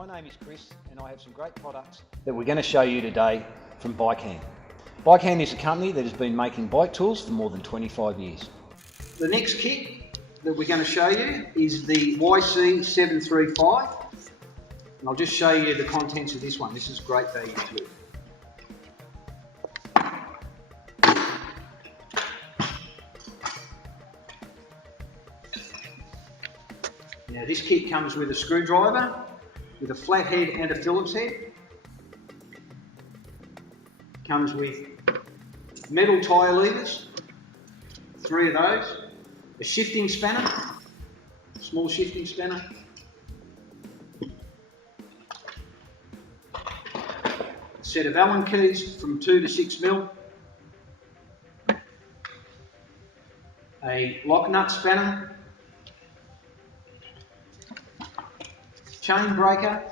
My name is Chris and I have some great products that we're going to show you today from Bikehand. Bikehand is a company that has been making bike tools for more than 25 years. The next kit that we're going to show you is the YC735, and I'll just show you the contents of this one. This is great value too. Now this kit comes with a screwdriver, with a flat head and a Phillips head. Comes with metal tyre levers, 3 of those, a shifting spanner, small shifting spanner, a set of Allen keys from 2 to 6 mil, a lock nut spanner, chain breaker,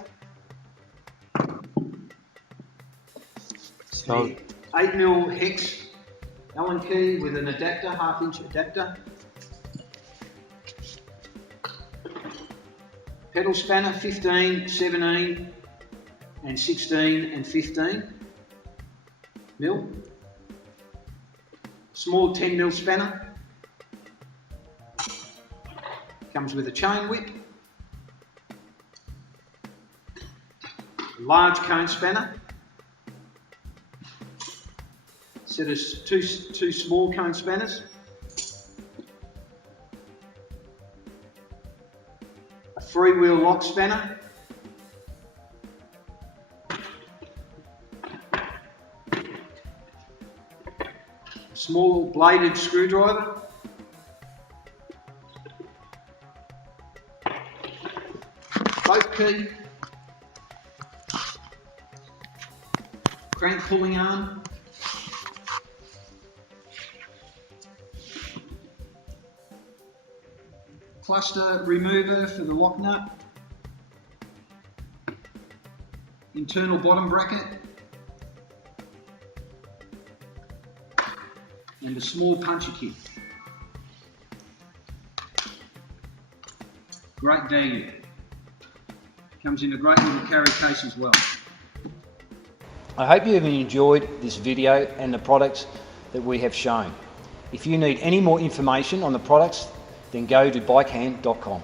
an 8mm hex Allen key with an adapter, 1/2 inch adapter, pedal spanner 15, 17 and 16 and 15 mil, small 10mm spanner, comes with a chain whip, large cone spanner, set of two small cone spanners, a freewheel lock spanner, a small bladed screwdriver, boat key, crank pulling arm, cluster remover for the lock nut, internal bottom bracket, and a small puncher kit. Great value. Comes in a great little carry case as well. I hope you have enjoyed this video and the products that we have shown. If you need any more information on the products, then go to bikehand.com.